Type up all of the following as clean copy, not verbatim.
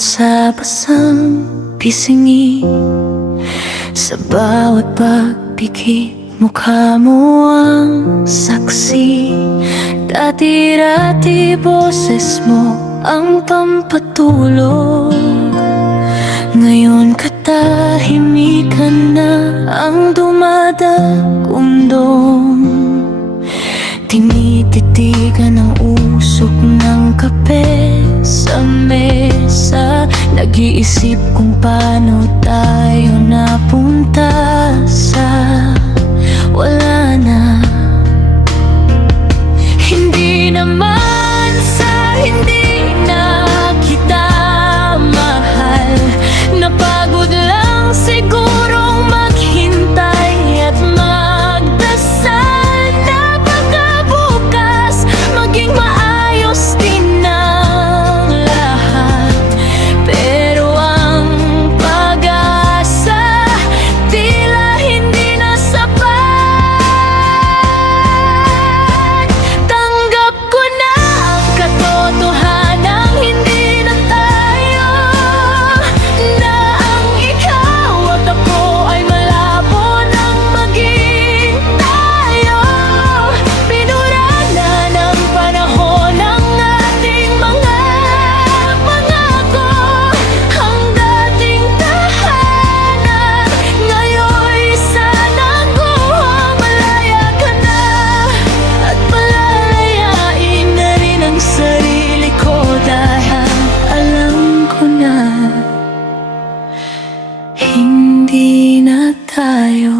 sa basang pisngi. Sa bawat pagpikit, mukha mo ang saksi. Dati-dati boses mo ang pampatulog. Ngayon katahimikan na ang dumadagundong. Tinititigan ang usok ng kape sa mesa. Nag-iisip kung paano tayo napunta sa wala na. Hindi naman sa hindi na kita mahal. Napagod lang sigurong maghintay at magdasal na baka bukas maging maayos din ang lahat. Pero ang pag-asa tila hindi na sapat. Tanggap ko na ang katotohanan, hindi na tayo, na ang ikaw at ako ay malabo nang maging tayo. Pinura na ng panahon ang ating mga pangako. Ang dating tahanan ngayon'y sana ko malaya ka na. At palalayain na rin ang sarili ko dahil alam ko na hindi na tayo.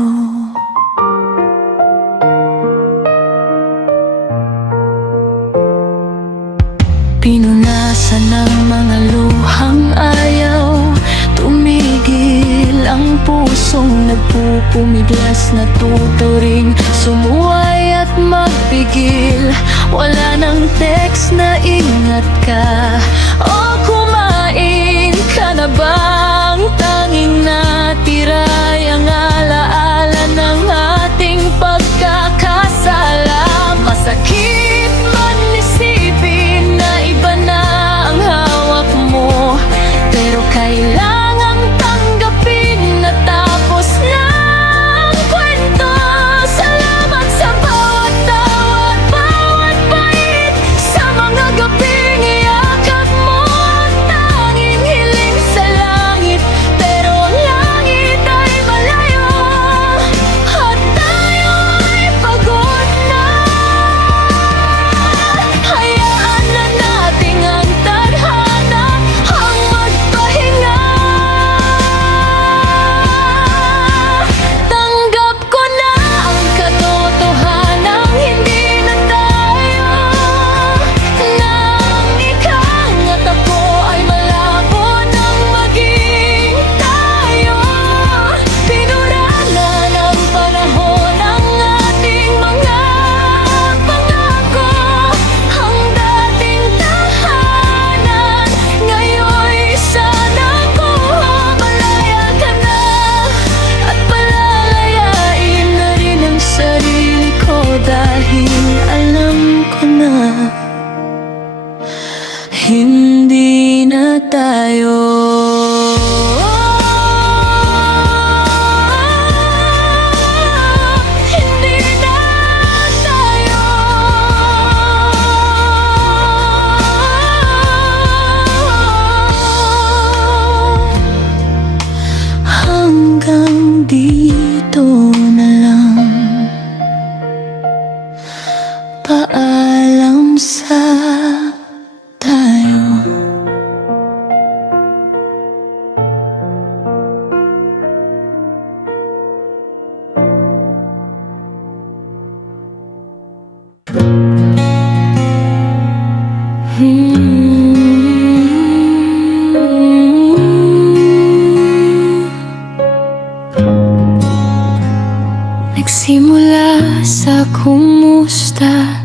Pinunasan ng mga luhang ayaw tumigil. Ang pusong nagpupumiglas na tuturing sumuway at magpigil. Wala nang text na ingat ka o kumain ka na bang? Tanging natiray ang alaala ng ating pagkakasala. Masakit man isipin na iba na ang hawak mo, pero kailangang tanggapin na tapos na ang kwento. Salamat sa bawat tawa at bawat bait, sa mga gabing iyakap mo. Ang tanging hiling sa langit, pero ang langit ay malayo. At tayo ay pagod na. Hayaan na natin ang tadhana ang magpahinga. Tanggap ko na ang katotohanan, hindi na tayo, na ang ikaw at ako ay malabo nang maging tayo. Pinura na ng panahon ang ating mga pangako. Ang dating tahanan ngayon'y sana ko malaya ka na. At palalayain na rin ang sarili ko dahil alam ko na hindi na tayo. Hindi na tayo. Hanggang dito na lang. Paalam sa tayo. Nagsimula sa kumusta,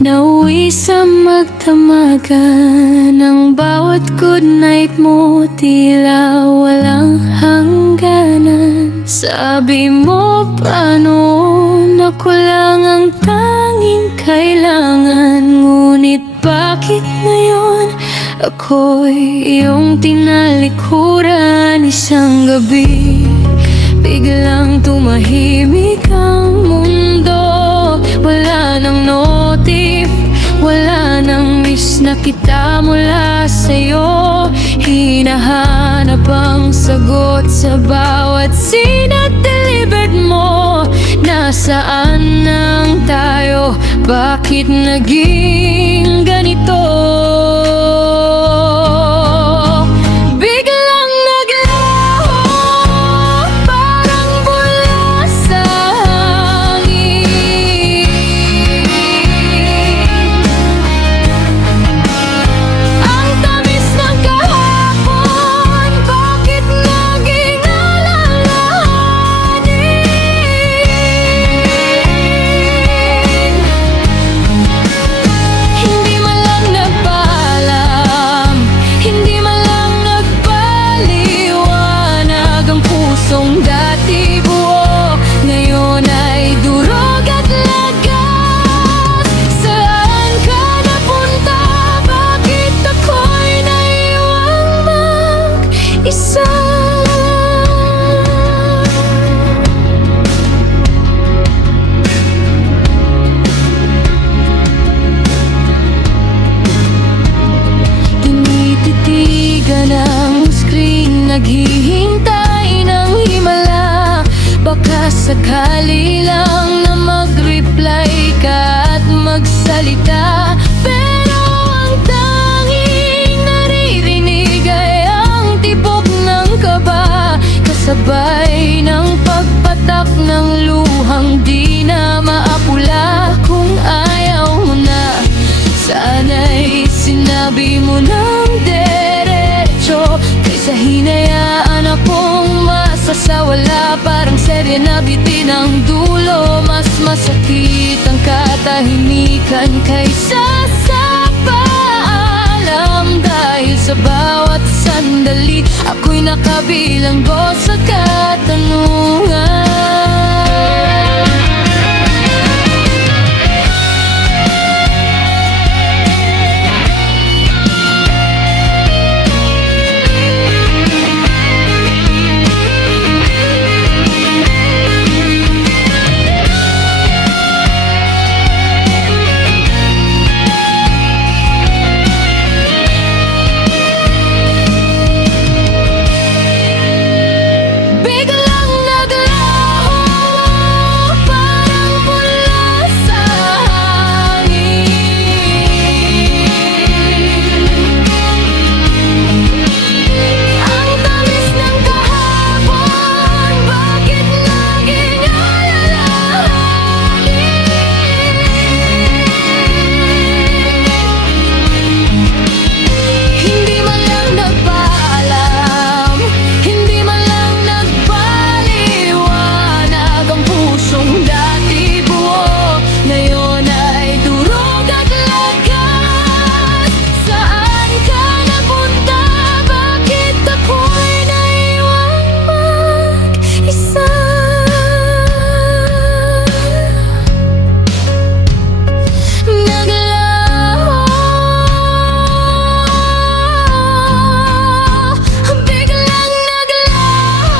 nauwi sa magdamagan. Ang bawat good night mo tila walang hangganan. Sabi mo pa noon ako lang ang tanging kailangan. Ngunit bakit ngayon Ako'y iyong tinalikuran. Isang gabi biglang tumahimik ang mundo. Wala nang notif, wala nang miss na kita mula sa'yo. Hinahanap ang sagot sa bawat sinat-delivered mo. Nasaan nang tayo? Bakit naging ganito? Biglang naglaho, parang bula sa hangin. Ang tamis ng kahapon, bakit naging alalahanin? Hindi man lang nagpaalam, hindi man lang nagpaliwanag. Ang pusong dati buo, ngayon ay durog at lagas. Saan ka napunta? Bakit ako'y naiwang mag-isa? Tinititigan ang screen, naghihintay ng himala. Baka sakali lang na mag-reply ka at magsalita. Pero ang tanging naririnig ay ang tibok ng kaba, kasabay ng pagpatak ng luhang di na maapula. Kung ayaw mo na, sana'y sinabi mo ng derecho, kaysa hinayaan akong masasawala. Parang serye na bitin ang dulo, mas masakit ang katahimikan kaysa sa paalam. Dahil sa bawat sandali, ako'y nakabilanggo sa katanungan. Biglang naglaho, parang bula sa hangin. Ang tamis ng kahapon, bakit naging alalahanin? Hindi man lang nagpaalam, hindi man lang nagpaliwanag. Ang pusong dati buo, ngayon ay durog at lagas. Saan ka napunta? Bakit ako'y naiwang mag-isa? Naglaho, biglang naglaho.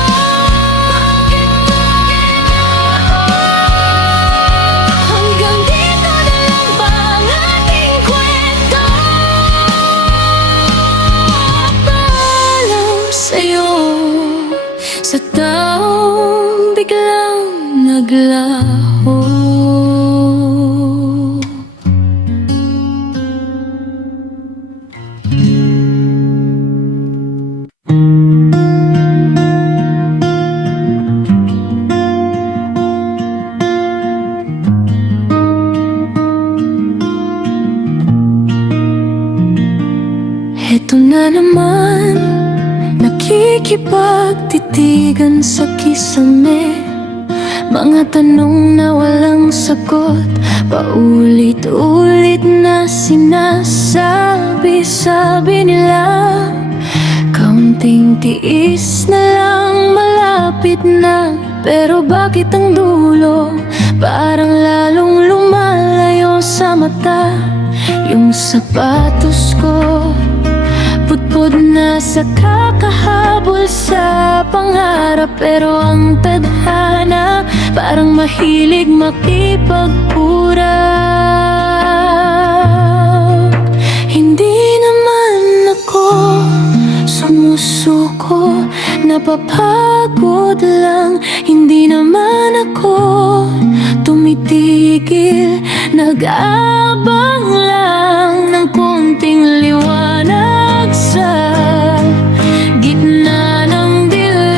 Hanggang dito na lang ba ang ating kwento? Paalam sa'yo, sa taong biglang naglaho. Eto na naman, nakikipagtitigan sa kisame. Mga tanong na walang sagot, paulit-ulit na sinasabi. Sabi nila, kaunting tiis na lang, malapit na. Pero bakit ang dulo parang lalong lumalayo sa mata? Yung sapatos ko nasa kakahabol sa pangarap, pero ang tadhana parang mahilig makipagpurap. Hindi naman ako sumusuko, napapagod lang. Hindi naman ako tumitigil, nag-aabang lang ng konting liwanag sa gitna ng dilim.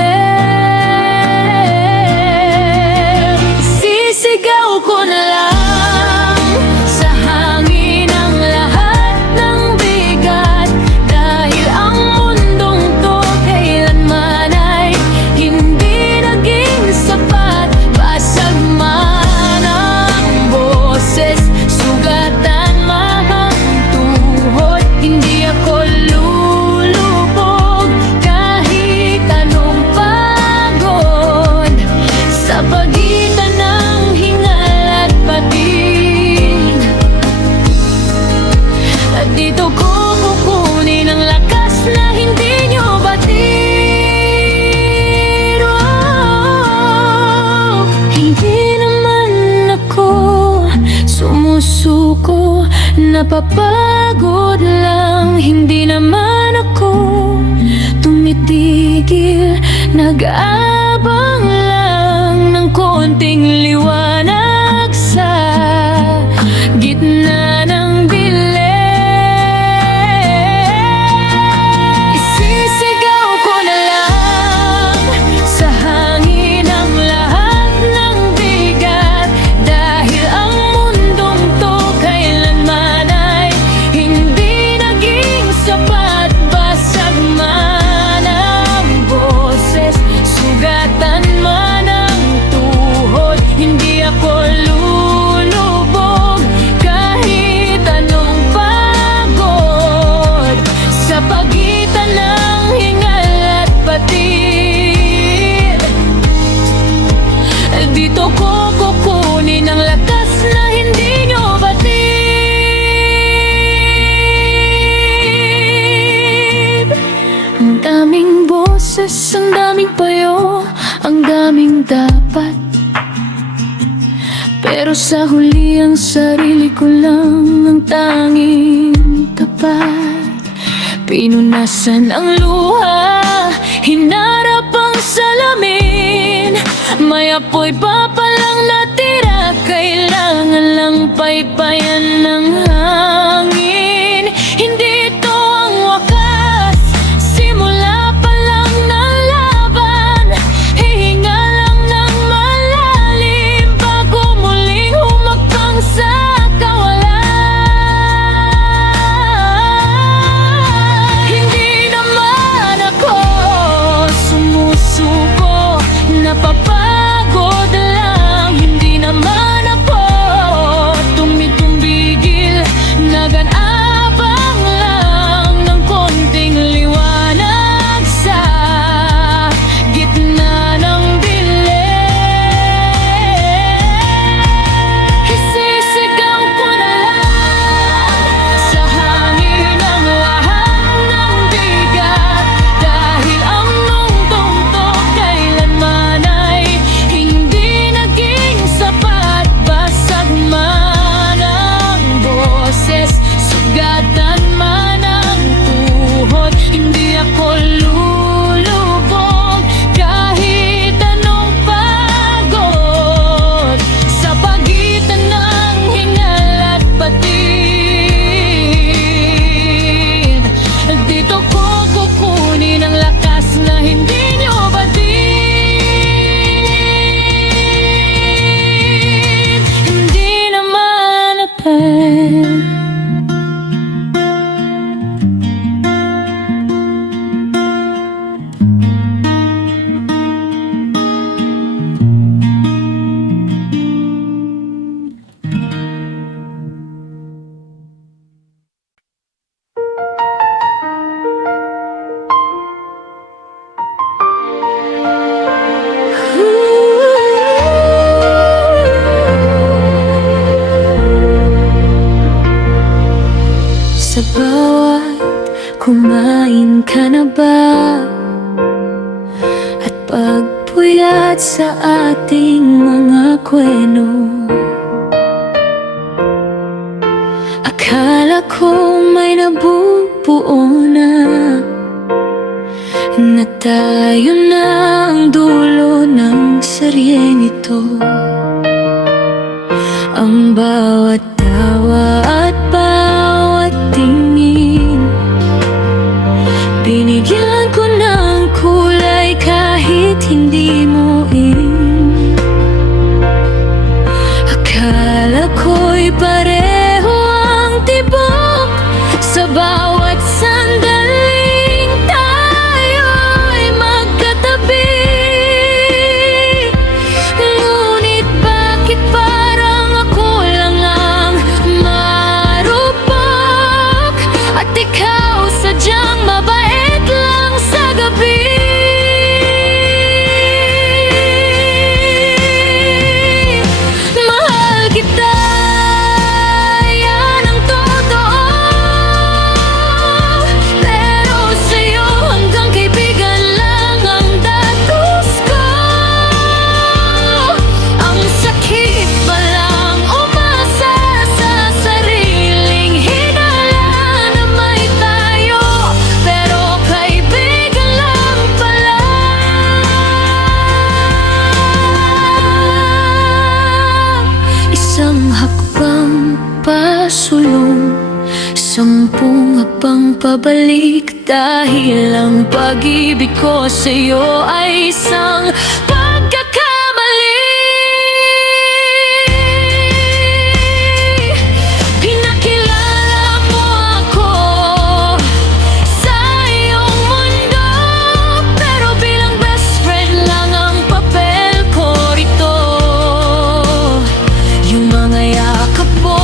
Sisigaw ko na lang sa hangin ang lahat ng bigat, dahil ang mundong to kailanman ay hindi naging sapat. Basag man ang boses, sugatan man ang tuhod, hindi ako lulubog kahit anong pagod. Sa pagitan ng hingal at patig, at dito ko kukunin ang lakas na hindi nyo batid. Oh, hindi naman ako sumusuko, napapagod lang. Hindi naman ako tumitigil, nag-aabang lang ng konting liwanag sa gitna ng dilim. Isisigaw ko na lang sa hangin ang lahat ng bigat, dahil ang mundong to kailanman ay hindi naging sapat. Basag man ang boses, sugatan man ang tuhod, hindi ako lulubog kahit anong pagod. Sa pagitan ng hingal at patig, dito ko kukunin ang lakas na hindi nyo batid. Ang daming boses, ang daming payo, ang daming dapat, pero sa huli ang sarili ko lang ang tanging tapat. Pinunasan ang luha, hinarap ang salamin, may apoy pa palang natira, kailangan lang paypayan ng hangin. Hindi ito ang wakas, simula pa lang ng laban, hihinga lang ng malalim bago muling humakbang sa kawalan. Hindi naman ako sumusuko, napapagod lang. Hindi naman ako tumitumbigil, kumain ka na ba? At pagpuyat sa ating mga kwento, akala ko may nabubuo na tayo na ang dulo ng seryeng ito. Ang bawat tawa at bawat tingin, binigyan ko ng kulay kahit hindi mo akala ko'y pareho ang tibok sa bawat sandaling tayo'y magkatabi. Ngunit bakit parang ako lang ang marupok at ikaw sadyang mabait lang sa gabi? Pasulong, 10 hakbang pabalik, dahil ang pag-ibig ko sa'yo ay isang pagkakamali. Pinakilala mo ako sa iyong mundo, pero bilang best friend lang ang papel ko rito. Yung mga yakap mo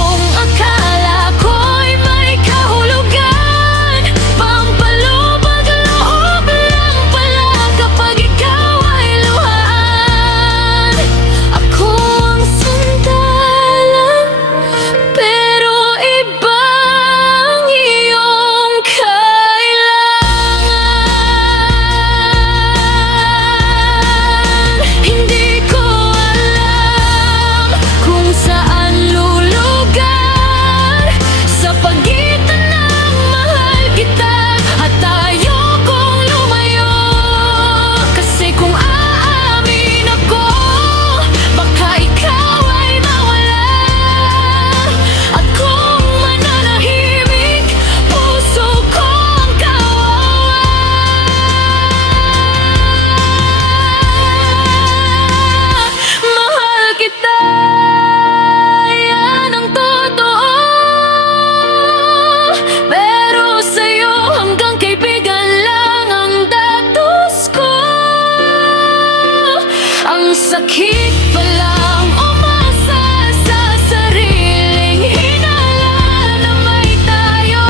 sakit pa lang umasa sa sariling hinala na may tayo,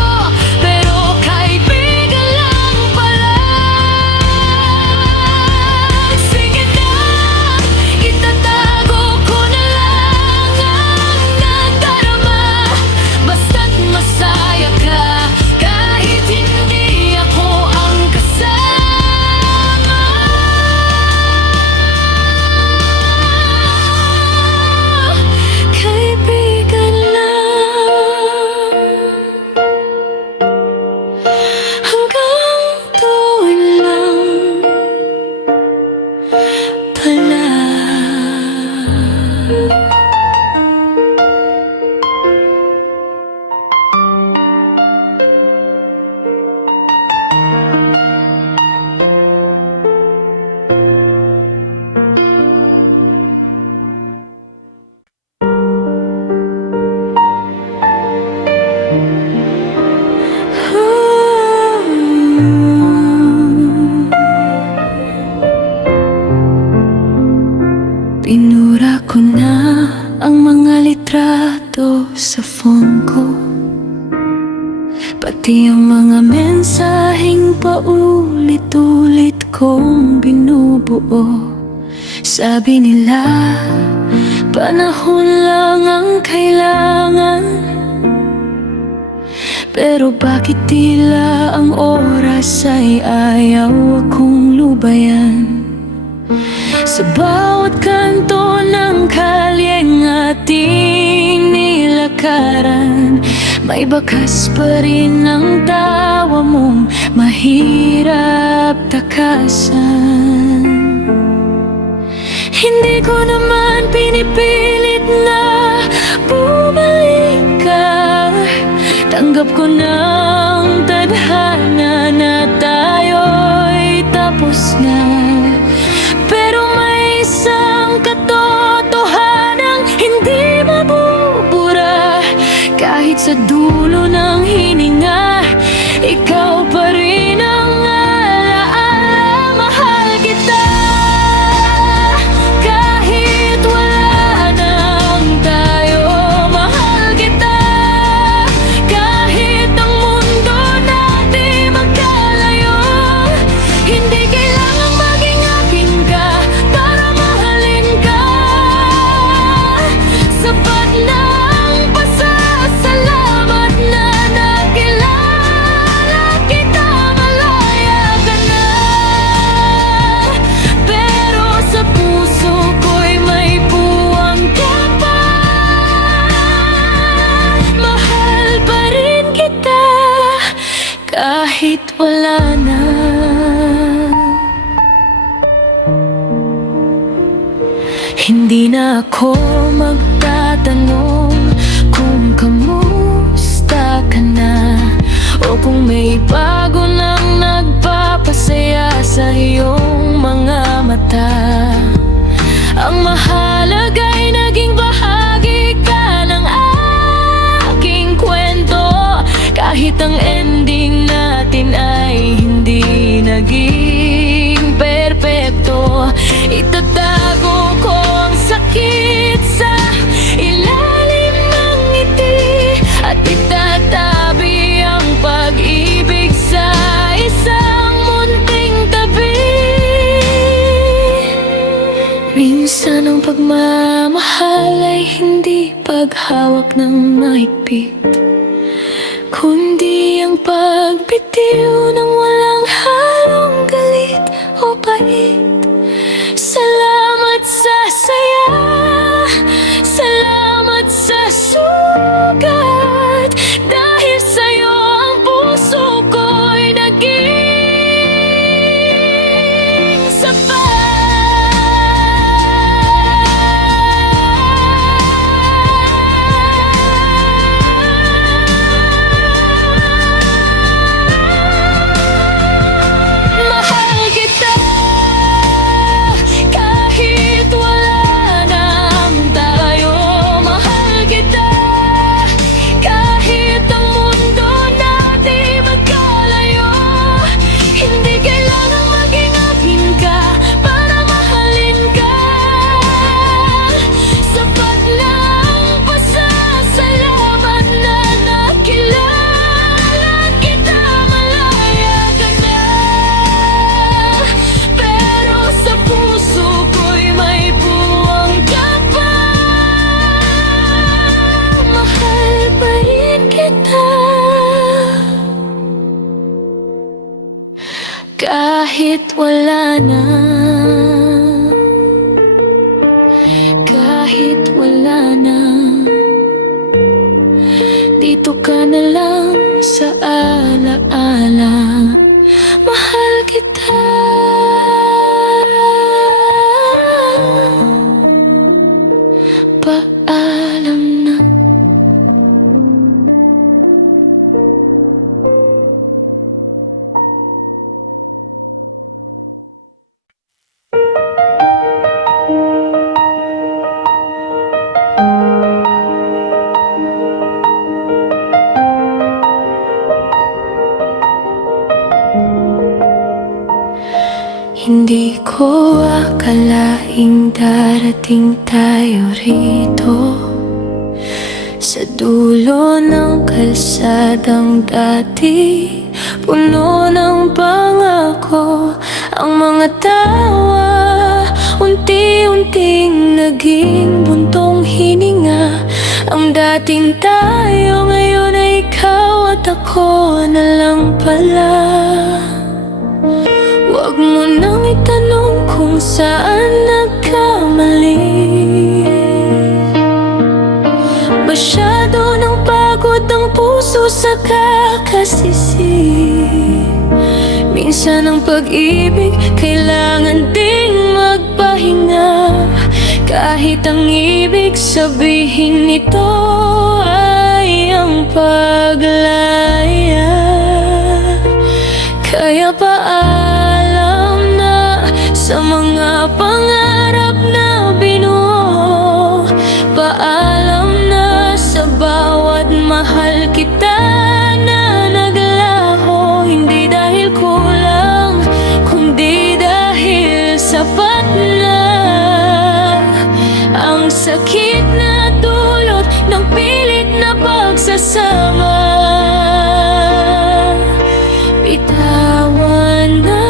pero kaibigan lang pala. Sige na, itatago ko na lang ang nadarama, basta't masaya ka kahit hindi ako ang kasama. Pinura ko na ang mga litrato sa phone ko, pati ang mga mensaheng paulit-ulit kong binubuo. Sabi nila, panahon lang ang kailangan, Pero bakit tila ang oras ay ayaw akong lubayan? Sa bawat kanto ng kalyeng ating nilakaran, may bakas pa rin ang tawa mong mahirap takasan. Hindi ko naman pinipilit na bumalik ka. Tanggap ko ng tadhana na tayo'y tapos na. Pero may isang katotohanang hindi mabubura. Kahit sa dulo ng hininga, ikaw pa rin ang alaala. Mahal kita kahit wala nang tayo. Mahal kita kahit ang mundo natin magkalayo. Hindi kailangang maging akin ka para mahalin ka. Sapat na ang pasasalamat na nakilala kita. Malaya ka na, pero sa puso ko'y may puwang ka pa. Mahal pa rin kita kahit wala na. Hindi na ako magtatanong kung kamusta ka na, o kung may bago nang nagpapasaya sa iyong mga mata. Ang mahalaga'y naging bahagi ka ng aking kwento. Kahit ang ending natin ay hindi naging perpekto, itatago ko ang sakit sa ilalim ng ngiti, at itatabi ang pag-ibig sa isang munting tabi. Minsan ang pagmamahal ay hindi paghawak ng mahigpit, kundi ang pagbitiw ng walang halong galit o pait. Salamat sa saya, salamat sa sugat. Dahil sa'yo ang puso ko'y naging sapat. Mahal kita kahit wala nang tayo. Mahal kita kahit ang mundo natin magkalayo. Hindi kailangang maging akin ka para mahalin ka. Sapat na ang pasasalamat na nakilala kita. Malaya ka na, pero sa puso ko'y may puwang ka pa. Mahal pa rin kita kahit wala na. Kahit wala na, dito ka na lang sa alaala. Mahal kita. Paalam na. Hindi ko akalaing darating tayo rito, sa dulo ng kalsadang dati puno ng pangako. Ang mga tawa unti-unting naging buntong hininga. Ang dating tayo ngayon ay ikaw at ako. ko na lang pala. Huwag mo nang itanong kung saan nagkamali. Masyado nang pagod ang puso sa kakasisi. Minsan ang pag-ibig kailangan ding magpahinga. Kahit ang ibig sabihin nito ay ang paglaya. Kaya paalam na sa mga pangarap na binuo. Paalam na sa bawat mahal kita na naglaho. Hindi dahil kulang, kundi dahil sapat na. Ang sakit na dulot ng pilit na pagsasama. Bitawan na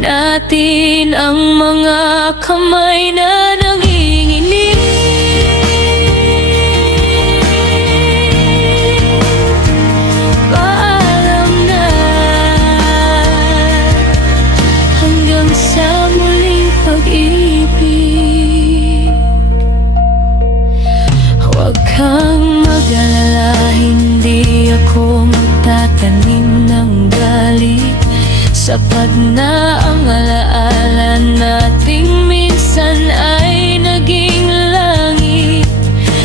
natin ang mga kamay na nanginginig. Paalam na hanggang sa muling pag-ibig. Huwag kang mag-alala, hindi ako magtatanim ng galit. Sapat na ang alaala nating minsan ay naging langit.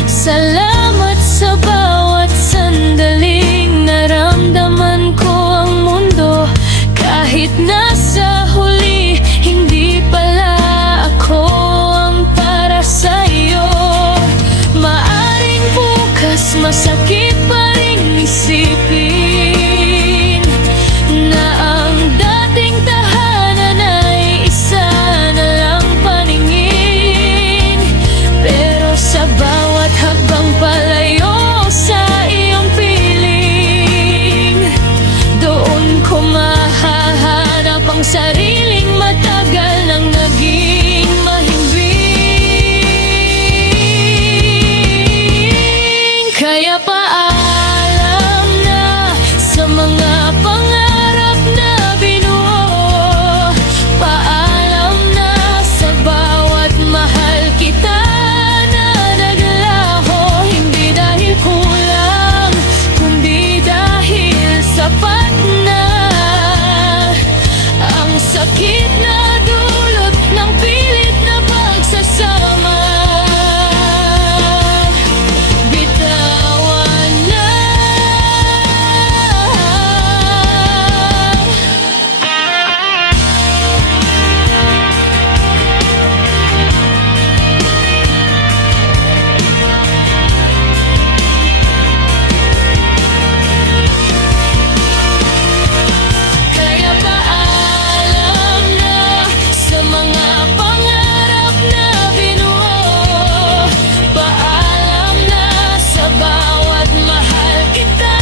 Salamat sa bawat sandaling naramdaman ko ang mundo. Kahit nasa huli, hindi pala ako ang para sa'yo. Maaring bukas masakit pa rin isipin na ang dating tahanan ay isa na lang paningin. Pero sa bawat habang palayo sa iyong piling, doon ko mahahanap ang sariling matagal nang naging mahimbing. Kaya paalam na sa mga pangarap na binuo. Paalam na sa bawat mahal kita na naglaho. Hindi dahil kulang, kundi dahil sapat na. Ang sakit na dulot ng pilit na pagsasama. Bitawan na. Kaya paalam na sa mga pangarap na binuo. Paalam na sa bawat mahal kita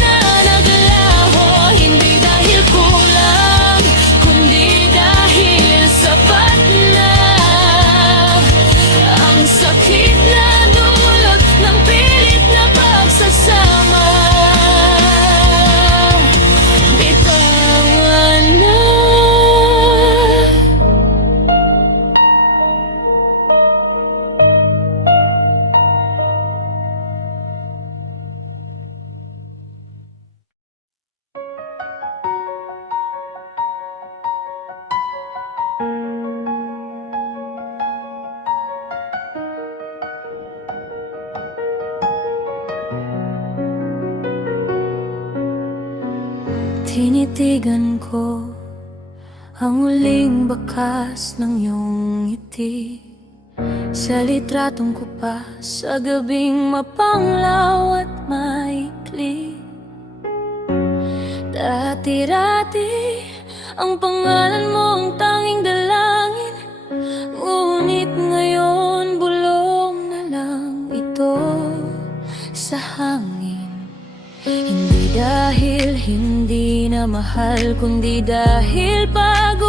na naglaho. Hindi dahil kulang, kundi dahil sapat na. Ang sakit na dulot ng pilit na pagsasama. Bitawan na. Tinitigan ko ang huling bakas ng iyong ngiti. Sa litratong ko pa sa gabing mapanglaw at maikli. Dati-dati ang pangalan mo ang tanging dalangin. Ngunit ngayon bulong na lang ito sa hangin. Hindi dahil hindi na mahal, kundi dahil pagod